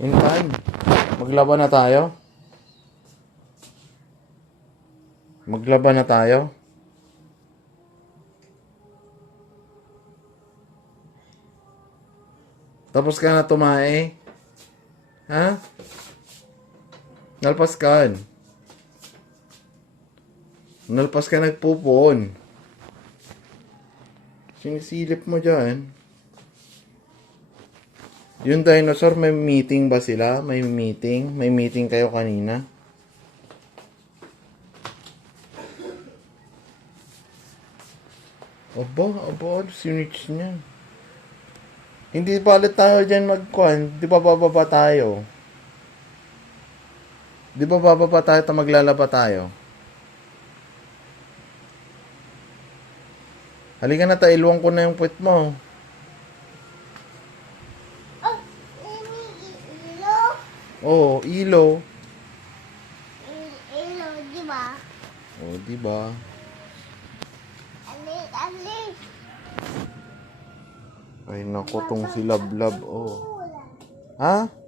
Hintay. Maglaban na tayo? Maglaban na tayo? Tapos ka na tumae? Ha? Nalpas ka. Nalpas ka nagpupon. Sinisilip mo dyan. Yung dinosaur, may meeting ba sila? May meeting? May meeting kayo kanina? Aba, sinich niya. Hindi palit tayo dyan magkuhan. Di ba bababa tayo? Di ba bababa tayo at maglalaba tayo? Halika na, tailwang ko na yung puwet mo. Ilo? Oo, ilo. Ilo, di ba? Oo, di ba? Ali. Ay, naku, tong si Lablab, oh. Ha?